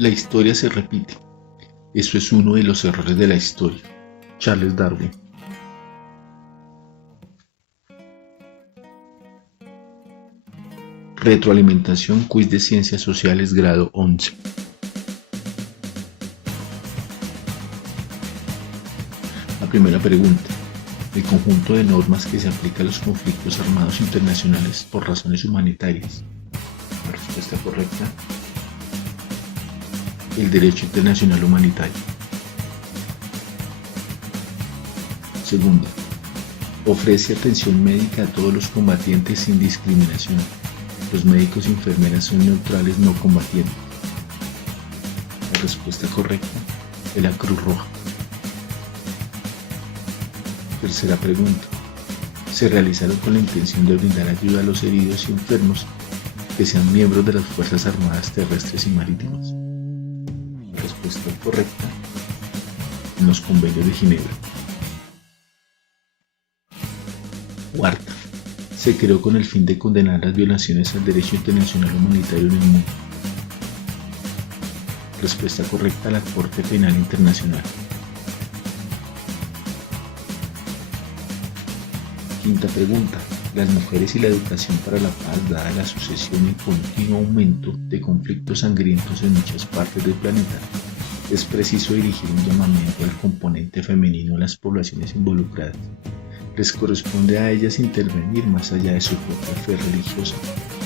La historia se repite. Eso es uno de los errores de la historia. Charles Darwin. Retroalimentación, quiz de Ciencias Sociales, grado 11. La primera pregunta. El conjunto de normas que se aplica a los conflictos armados internacionales por razones humanitarias. La respuesta correcta. El derecho internacional humanitario. Segunda. Ofrece atención médica a todos los combatientes sin discriminación. Los médicos y enfermeras son neutrales no combatientes. La respuesta correcta es la Cruz Roja. Tercera pregunta. Se realizaron con la intención de brindar ayuda a los heridos y enfermos que sean miembros de las Fuerzas Armadas Terrestres y Marítimas. La respuesta correcta en los convenios de Ginebra. Cuarta. Se creó con el fin de condenar las violaciones al derecho internacional humanitario en el mundo. Respuesta correcta a la Corte Penal Internacional. Quinta pregunta. Las mujeres y la educación para la paz, dada la sucesión y continuo aumento de conflictos sangrientos en muchas partes del planeta, es preciso dirigir un llamamiento al componente femenino de las poblaciones involucradas. Les corresponde a ellas intervenir más allá de su propia fe religiosa,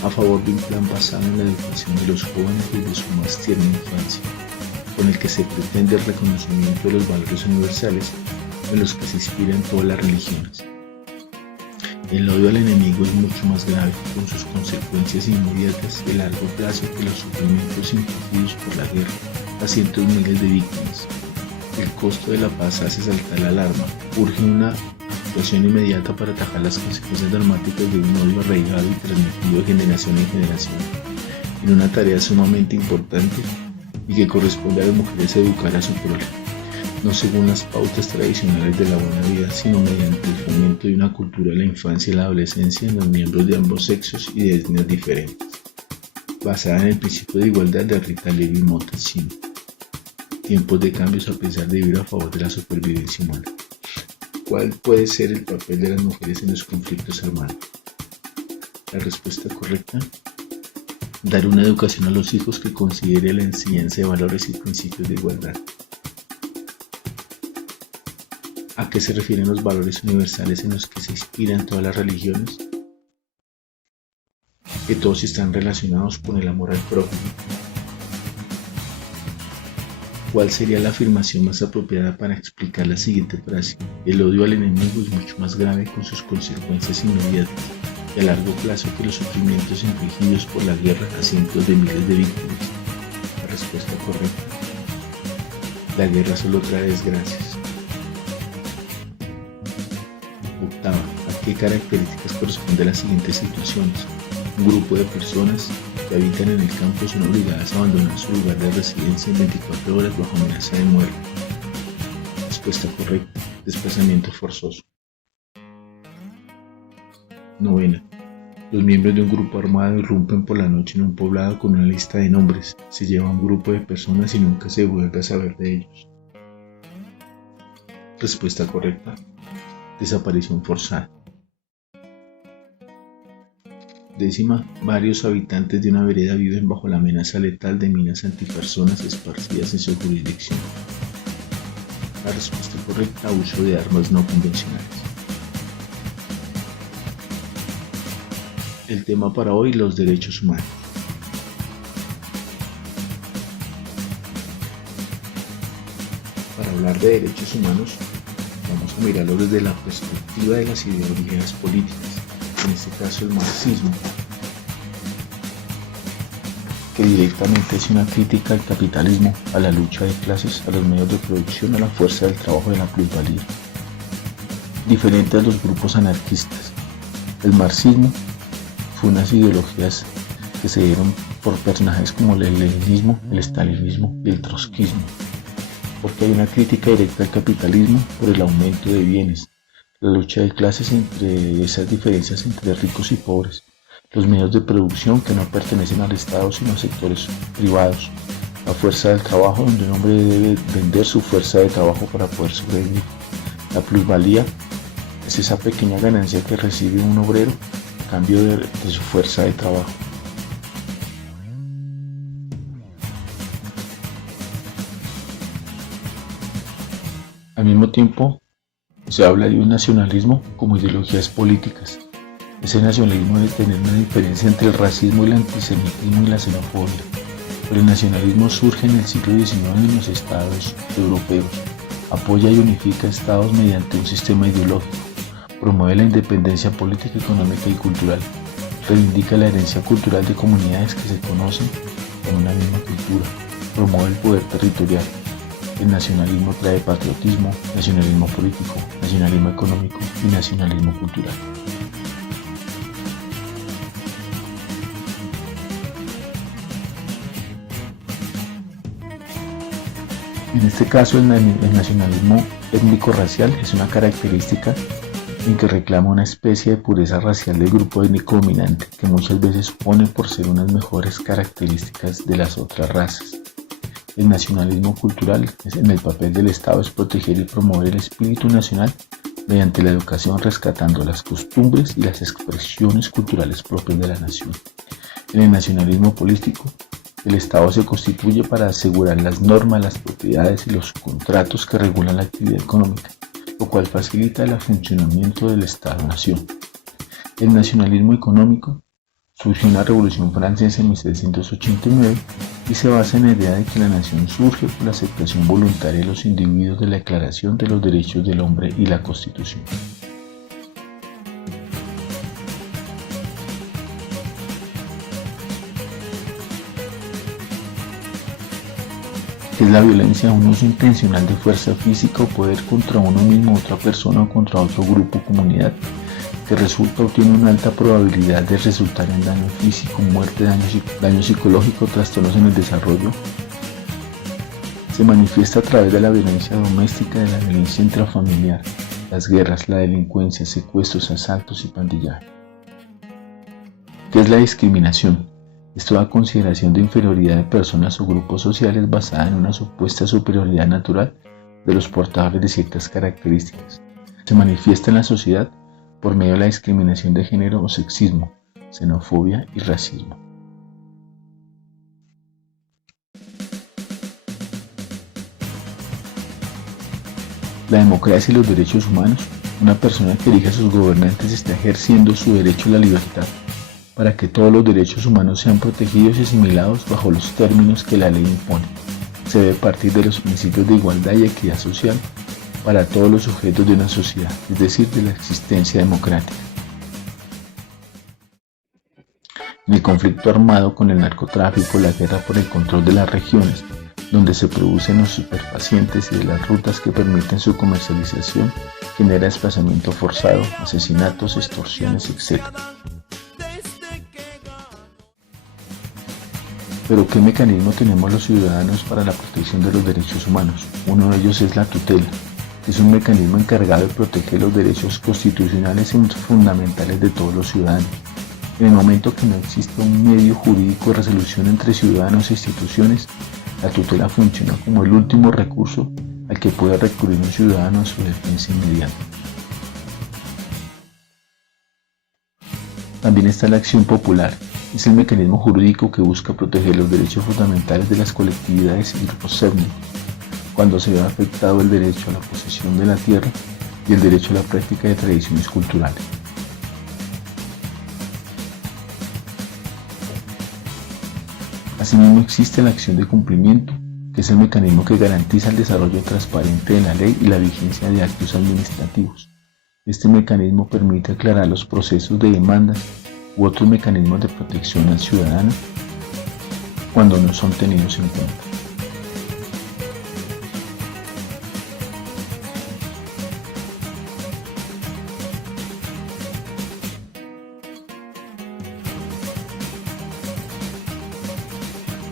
a favor de un plan basado en la educación de los jóvenes desde su más tierna infancia, con el que se pretende el reconocimiento de los valores universales en los que se inspiran todas las religiones. El odio al enemigo es mucho más grave, con sus consecuencias inmediatas de largo plazo, que los sufrimientos infligidos por la guerra a cientos de miles de víctimas. El costo de la paz hace saltar la alarma. Urge una actuación inmediata para atajar las consecuencias dramáticas de un odio arraigado y transmitido de generación en generación, en una tarea sumamente importante y que corresponde a las mujeres educar a su prole, no según las pautas tradicionales de la buena vida, sino mediante el fomento de una cultura de la infancia y la adolescencia en los miembros de ambos sexos y de etnias diferentes, basada en el principio de igualdad de Rita Levi-Montalcini. Tiempos de cambios a pesar de vivir a favor de la supervivencia humana. ¿Cuál puede ser el papel de las mujeres en los conflictos armados? La respuesta correcta: dar una educación a los hijos que considere la enseñanza de valores y principios de igualdad. ¿A qué se refieren los valores universales en los que se inspiran todas las religiones? Que todos están relacionados con el amor al prójimo. ¿Cuál sería la afirmación más apropiada para explicar la siguiente frase? El odio al enemigo es mucho más grave, con sus consecuencias inmediatas y a largo plazo, que los sufrimientos infligidos por la guerra a cientos de miles de víctimas. La respuesta correcta: la guerra solo trae desgracias. Octava. ¿A qué características corresponde las siguientes situaciones? Un grupo de personas que habitan en el campo son obligadas a abandonar su lugar de residencia en 24 horas bajo amenaza de muerte. Respuesta correcta: desplazamiento forzoso. Novena. Los miembros de un grupo armado irrumpen por la noche en un poblado con una lista de nombres. Se lleva a un grupo de personas y nunca se vuelve a saber de ellos. Respuesta correcta: desaparición forzada. Décima. Varios habitantes de una vereda viven bajo la amenaza letal de minas antipersonas esparcidas en su jurisdicción. La respuesta correcta: uso de armas no convencionales. El tema para hoy: los derechos humanos. Para hablar de derechos humanos, vamos a mirarlo desde la perspectiva de las ideologías políticas, en este caso el marxismo, que directamente es una crítica al capitalismo, a la lucha de clases, a los medios de producción, a la fuerza del trabajo y a la plusvalía. Diferente a los grupos anarquistas, el marxismo fue unas ideologías que se dieron por personajes como el leninismo, el stalinismo y el trotskismo, porque hay una crítica directa al capitalismo por el aumento de bienes, la lucha de clases entre esas diferencias entre ricos y pobres, los medios de producción que no pertenecen al Estado sino a sectores privados, La fuerza del trabajo, donde un hombre debe vender su fuerza de trabajo para poder sobrevivir. La plusvalía es esa pequeña ganancia que recibe un obrero a cambio de su fuerza de trabajo. Al mismo tiempo, se habla de un nacionalismo como ideologías políticas. Ese nacionalismo debe tener una diferencia entre el racismo, el antisemitismo y la xenofobia. Pero el nacionalismo surge en el siglo XIX en los estados europeos. Apoya y unifica estados mediante un sistema ideológico. Promueve la independencia política, económica y cultural. Reivindica la herencia cultural de comunidades que se conocen con una misma cultura. Promueve el poder territorial. El nacionalismo trae patriotismo, nacionalismo político, nacionalismo económico y nacionalismo cultural. En este caso, el nacionalismo étnico-racial es una característica en que reclama una especie de pureza racial del grupo étnico dominante que muchas veces pone por ser unas mejores características de las otras razas. El nacionalismo cultural en el papel del Estado es proteger y promover el espíritu nacional mediante la educación, rescatando las costumbres y las expresiones culturales propias de la nación. En el nacionalismo político, el Estado se constituye para asegurar las normas, las propiedades y los contratos que regulan la actividad económica, lo cual facilita el funcionamiento del Estado-nación. El nacionalismo económico surgió en la Revolución Francesa en 1789 y se basa en la idea de que la nación surge por la aceptación voluntaria de los individuos de la Declaración de los Derechos del Hombre y la Constitución. Es la violencia, un uso intencional de fuerza física o poder contra uno mismo, otra persona o contra otro grupo o comunidad, que resulta o tiene una alta probabilidad de resultar en daño físico, muerte, daño psicológico, trastornos en el desarrollo. Se manifiesta a través de la violencia doméstica, de la violencia intrafamiliar, las guerras, la delincuencia, secuestros, asaltos y pandillaje. ¿Qué es la discriminación? Es toda consideración de inferioridad de personas o grupos sociales basada en una supuesta superioridad natural de los portadores de ciertas características. Se manifiesta en la sociedad por medio de la discriminación de género o sexismo, xenofobia y racismo. La democracia y los derechos humanos. Una persona que elija a sus gobernantes está ejerciendo su derecho a la libertad, para que todos los derechos humanos sean protegidos y asimilados bajo los términos que la ley impone. Se debe partir de los principios de igualdad y equidad social para todos los sujetos de una sociedad, es decir, de la existencia democrática. En el conflicto armado con el narcotráfico, la guerra por el control de las regiones donde se producen los superfacientes y de las rutas que permiten su comercialización, genera desplazamiento forzado, asesinatos, extorsiones, etc. Pero ¿qué mecanismo tenemos los ciudadanos para la protección de los derechos humanos? Uno de ellos es la tutela, que es un mecanismo encargado de proteger los derechos constitucionales y fundamentales de todos los ciudadanos. En el momento que no exista un medio jurídico de resolución entre ciudadanos e instituciones, la tutela funciona como el último recurso al que puede recurrir un ciudadano a su defensa inmediata. También está la acción popular. Es el mecanismo jurídico que busca proteger los derechos fundamentales de las colectividades y grupos étnicos, cuando se ve afectado el derecho a la posesión de la tierra y el derecho a la práctica de tradiciones culturales. Asimismo existe la acción de cumplimiento, que es el mecanismo que garantiza el desarrollo transparente de la ley y la vigencia de actos administrativos. Este mecanismo permite aclarar los procesos de demandas u otros mecanismos de protección al ciudadano cuando no son tenidos en cuenta.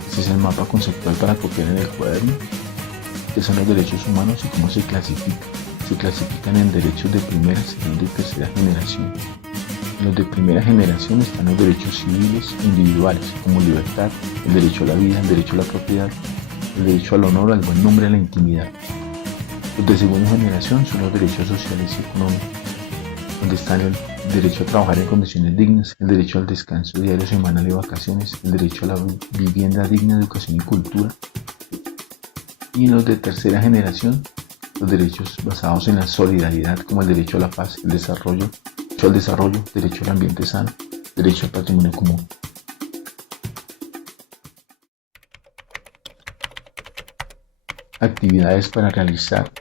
Este es el mapa conceptual para copiar en el cuaderno, que son los derechos humanos y cómo se clasifican. Se clasifican en derechos de primera, segunda y tercera generación. En los de primera generación están los derechos civiles e individuales, como libertad, el derecho a la vida, el derecho a la propiedad, el derecho al honor, al buen nombre, a la intimidad. Los de segunda generación son los derechos sociales y económicos, donde están el derecho a trabajar en condiciones dignas, el derecho al descanso diario, semanal y vacaciones, el derecho a la vivienda digna, educación y cultura. Y en los de tercera generación, los derechos basados en la solidaridad, como el derecho a la paz, el desarrollo, derecho al ambiente sano, derecho al patrimonio común. Actividades para realizar: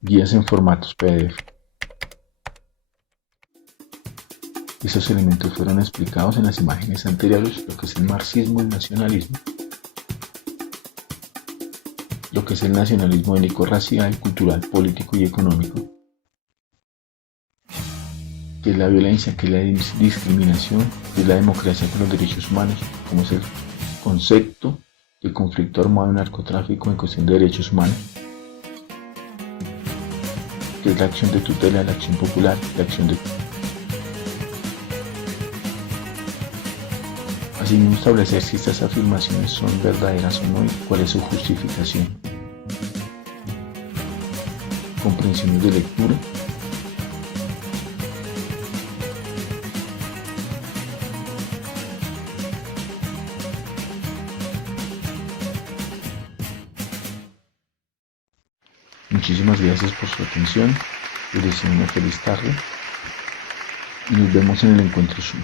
guías en formatos PDF. Esos elementos fueron explicados en las imágenes anteriores, lo que es el marxismo, el nacionalismo, lo que es el nacionalismo étnico-racial, cultural, político y económico, que es la violencia, que es la discriminación, que es la democracia con los derechos humanos, como es el concepto de conflicto armado y narcotráfico en cuestión de derechos humanos, que es la acción de tutela, la acción popular, la acción de... Asimismo, establecer si estas afirmaciones son verdaderas o no y cuál es su justificación. Comprensiones de lectura. Muchísimas gracias por su atención. Les deseo una feliz tarde y nos vemos en el encuentro Zoom.